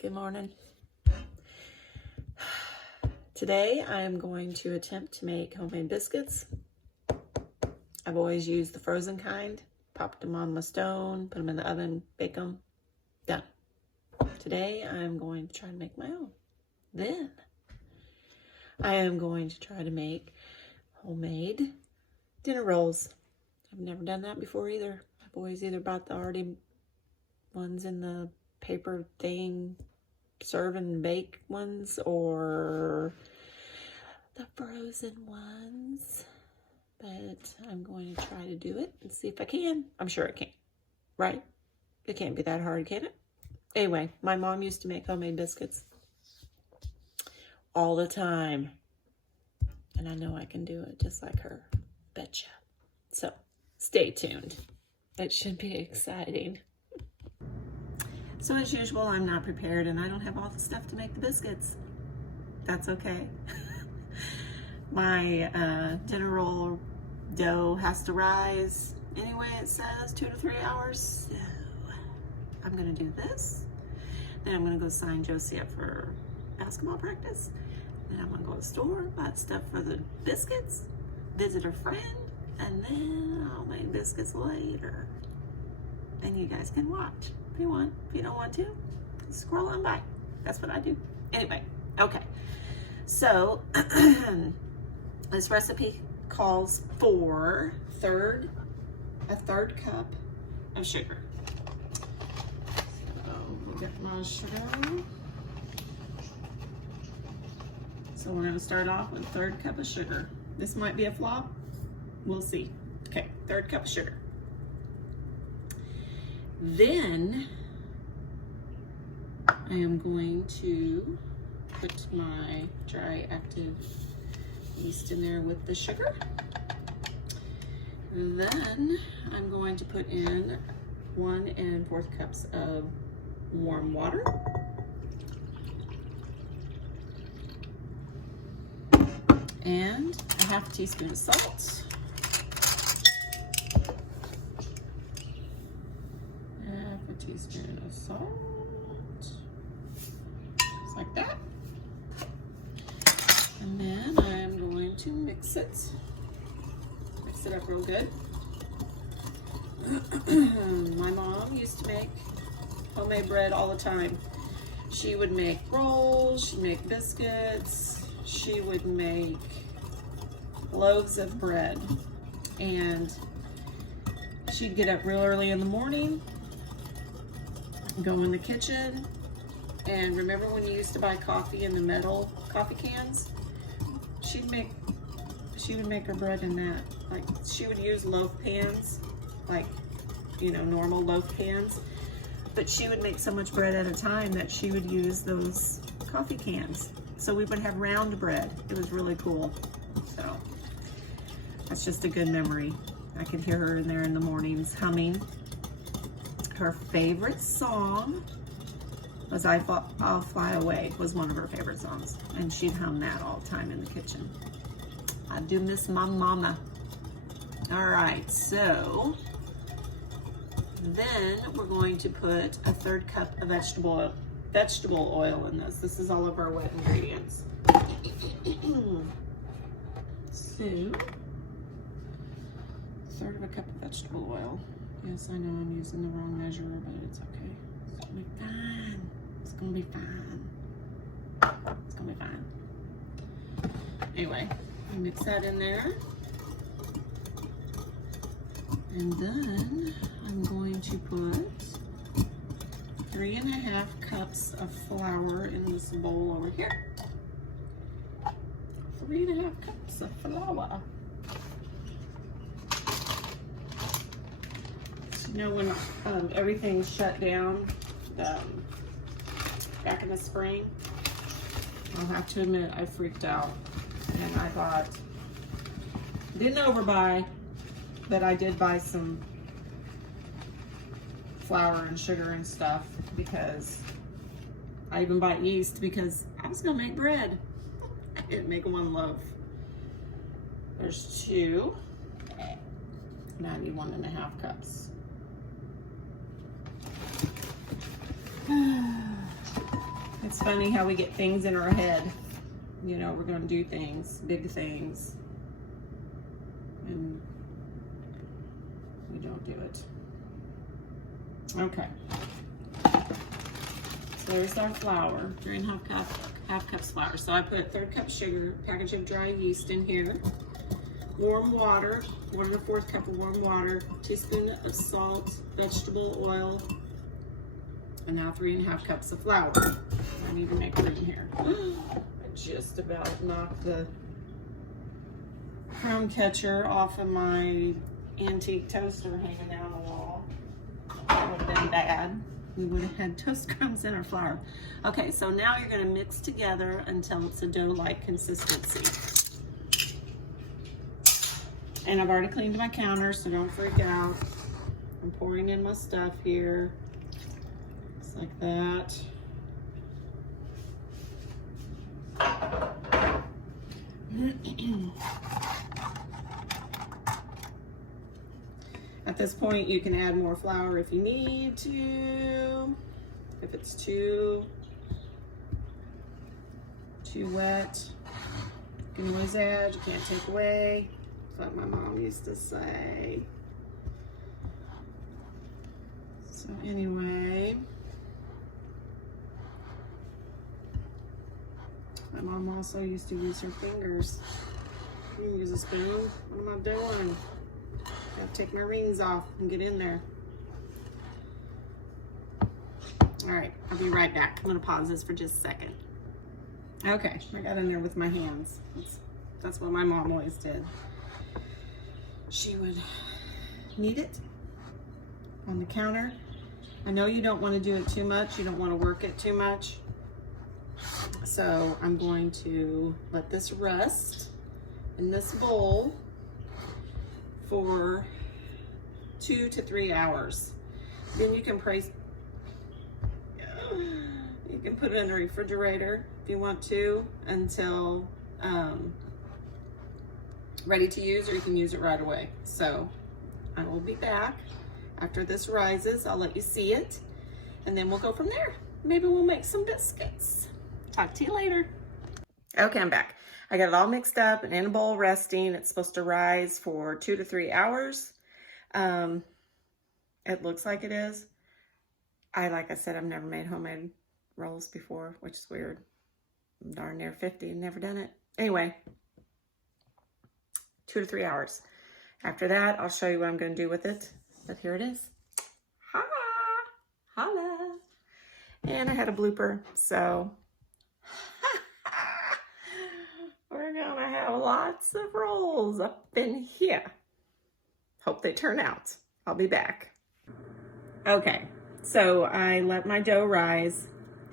Good morning. Today I am going to attempt to make homemade biscuits. I've always used the frozen kind, popped them on my stone, put them in the oven, bake them, done. Today I'm going to try to make my own. Then I am going to try to make homemade dinner rolls. I've never done that before either. I've always either bought the already ones in the paper thing, serve and bake ones, or the frozen ones. But I'm going to try to do it and see if I can. I'm sure I can, right? It can't be that hard, can it? Anyway, my mom used to make homemade biscuits all the time. And I know I can do it just like her. Betcha. So, stay tuned. It should be exciting. So as usual, I'm not prepared and I don't have all the stuff to make the biscuits. That's okay. My dinner roll dough has to rise. Anyway, it says 2 to 3 hours. So I'm gonna do this. Then I'm gonna go sign Josie up for basketball practice. Then I'm gonna go to the store, buy stuff for the biscuits, visit a friend, and then I'll make biscuits later. And you guys can watch if you want. If you don't want to, scroll on by. That's what I do. Anyway, okay. So this recipe calls for a third cup of sugar. So we'll get my sugar. So we're gonna start off with a third cup of sugar. This might be a flop. We'll see. Okay, third cup of sugar. Then I am going to put my dry active yeast in there with the sugar. Then I'm going to put in 1 4 cups of warm water. And a 1/2 teaspoon of salt. Teaspoon of salt, just like that. And then I'm going to mix it up real good. My mom used to make homemade bread all the time. She would make rolls, she'd make biscuits, she would make loaves of bread, and she'd get up real early in the morning, go in the kitchen, and remember when you used to buy coffee in the metal coffee cans? She would make her bread in that. Like, she would use loaf pans, like, you know, normal loaf pans, but she would make so much bread at a time that she would use those coffee cans. So we would have round bread. It was really cool. So that's just a good memory. I could hear her in there in the mornings humming. Her favorite song was I'll Fly Away, was one of her favorite songs. And she'd hum that all the time in the kitchen. I do miss my mama. All right, so then we're going to put a 1/3 cup of vegetable oil in this. This is all of our wet ingredients. So, 1/3 cup of vegetable oil. Yes, I know I'm using the wrong measure, but it's okay. It's gonna be fine. It's gonna be fine. It's gonna be fine. Anyway, I mix that in there. And then I'm going to put 3 1/2 cups of flour in this bowl over here. 3 1/2 cups of flour. You know, when everything shut down back in the spring, I'll have to admit I freaked out, and I thought, didn't overbuy, but I did buy some flour and sugar and stuff, because I even bought yeast because I was gonna make bread. I didn't make 1 loaf. There's 2. Now I need 1 1/2 cups. It's funny how we get things in our head. You know, we're going to do things, big things, and we don't do it. Okay. So there's our flour, 3.5 cups flour. So I put 1/3 cup sugar, package of dry yeast in here, warm water, 1 1/4 cup of warm water, teaspoon of salt, vegetable oil, and now 3.5 cups of flour. I need to make room here. I just about knocked the crumb catcher off of my antique toaster hanging down the wall. That would have been bad. We would have had toast crumbs in our flour. Okay, so now you're gonna mix together until it's a dough-like consistency. And I've already cleaned my counter, so don't freak out. I'm pouring in my stuff here. Just like that. At this point, you can add more flour if you need to. If it's too wet, you can always add, you can't take away. That's what my mom used to say. So anyway, my mom also used to use her fingers. You can use a spoon. What am I doing? Gotta take my rings off and get in there. All right, I'll be right back. I'm gonna pause this for just a second. Okay, I got in there with my hands. That's what my mom always did. She would knead it on the counter. I know you don't want to do it too much. You don't want to work it too much. So I'm going to let this rest in this bowl for 2 to 3 hours. Then you can put it in the refrigerator if you want to until ready to use, or you can use it right away. So I will be back after this rises. I'll let you see it, and then we'll go from there. Maybe we'll make some biscuits. Talk to you later. Okay, I'm back. I got it all mixed up and in a bowl resting. It's supposed to rise for 2 to 3 hours. It looks like it is. Like I said, I've never made homemade rolls before, which is weird. I'm darn near 50 and never done it. Anyway, 2 to 3 hours. After that, I'll show you what I'm going to do with it. But here it is. Holla. And I had a blooper, so we're going to have lots of rolls up in here. Hope they turn out. I'll be back. Okay, so I let my dough rise.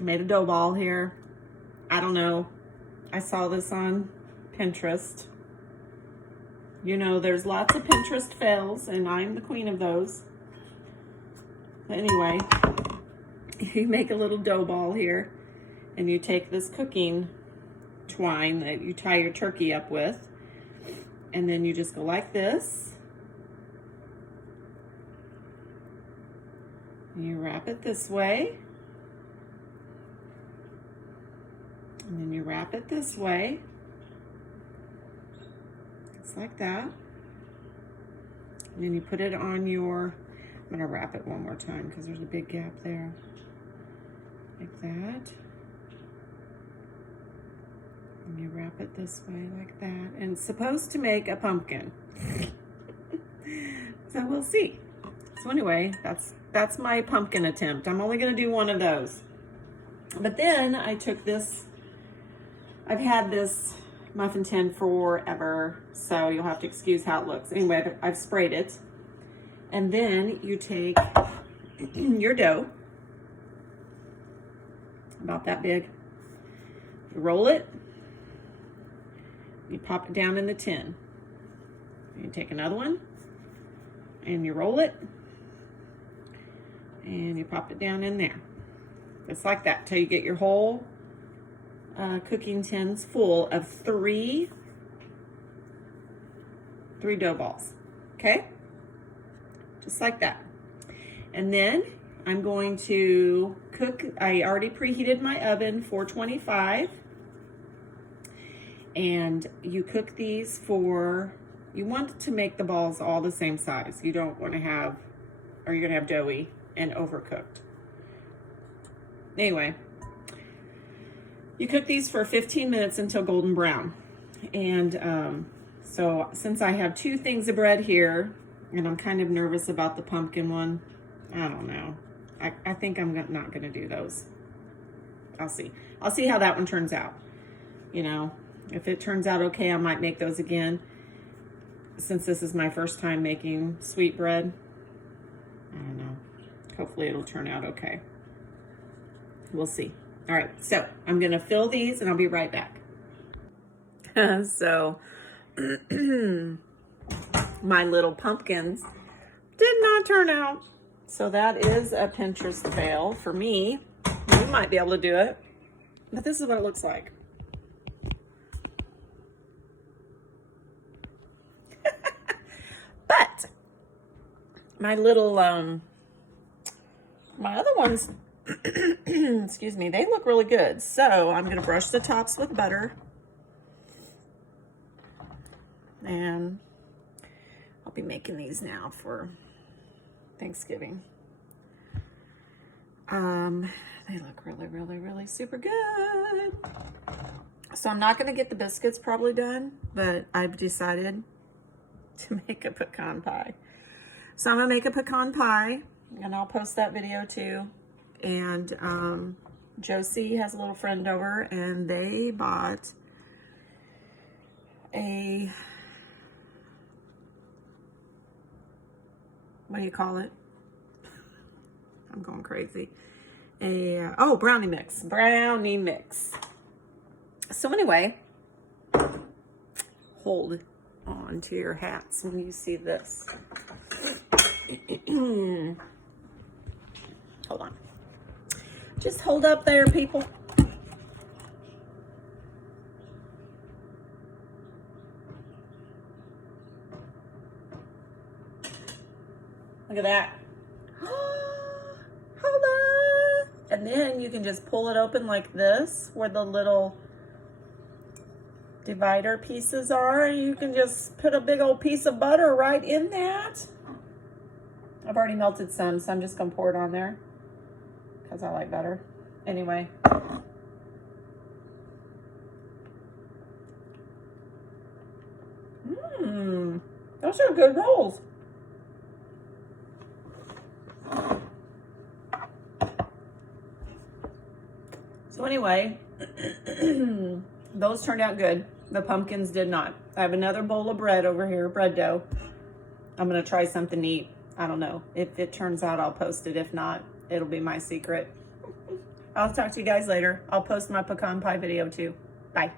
Made a dough ball here. I don't know. I saw this on Pinterest. You know, there's lots of Pinterest fails, and I'm the queen of those. Anyway, you make a little dough ball here, and you take this cooking twine that you tie your turkey up with, and then you just go like this. And you wrap it this way. And then you wrap it this way. Just like that. And then you put it on your, I'm gonna wrap it one more time because there's a big gap there. Like that. And you wrap it this way like that. And it's supposed to make a pumpkin. So we'll see. So anyway, that's my pumpkin attempt. I'm only gonna do one of those. But then I took this, I've had this muffin tin forever, so you'll have to excuse how it looks. Anyway, I've sprayed it. And then you take your dough, about that big, you roll it, you pop it down in the tin. You take another one, and you roll it, and you pop it down in there. Just like that, till you get your whole cooking tins full of three dough balls, okay? Just like that. And then I'm going to I already preheated my oven, 425. And you cook these for, you want to make the balls all the same size. You don't want to have, or you're gonna have doughy and overcooked. Anyway, you cook these for 15 minutes until golden brown. And so since I have 2 things of bread here, and I'm kind of nervous about the pumpkin one, I don't know. I think I'm not gonna do those. I'll see. I'll see how that one turns out. You know, if it turns out okay, I might make those again. Since this is my first time making sweet bread, I don't know. Hopefully it'll turn out okay. We'll see. All right, so I'm gonna fill these and I'll be right back. So, my little pumpkins did not turn out. So that is a Pinterest fail for me. You might be able to do it, but this is what it looks like. But my little, my other ones, excuse me, they look really good. So I'm gonna brush the tops with butter. And I'll be making these now for Thanksgiving. They look really, really, really super good. So I'm not gonna get the biscuits probably done, but I've decided to make a pecan pie. So I'm gonna make a pecan pie and I'll post that video too. And Josie has a little friend over and they bought a, what do you call it? I'm going crazy. Oh, brownie mix. Brownie mix. So anyway, hold on to your hats when you see this. Hold on. Just hold up there, people. Look at that. Hold on. And then you can just pull it open like this, where the little divider pieces are. You can just put a big old piece of butter right in that. I've already melted some, so I'm just gonna pour it on there because I like butter. Anyway. Those are good rolls. So anyway, those turned out good. The pumpkins did not. I have another bowl of bread over here, bread dough. I'm gonna try something neat. I don't know. If it turns out, I'll post it. If not, it'll be my secret. I'll talk to you guys later. I'll post my pecan pie video too. Bye.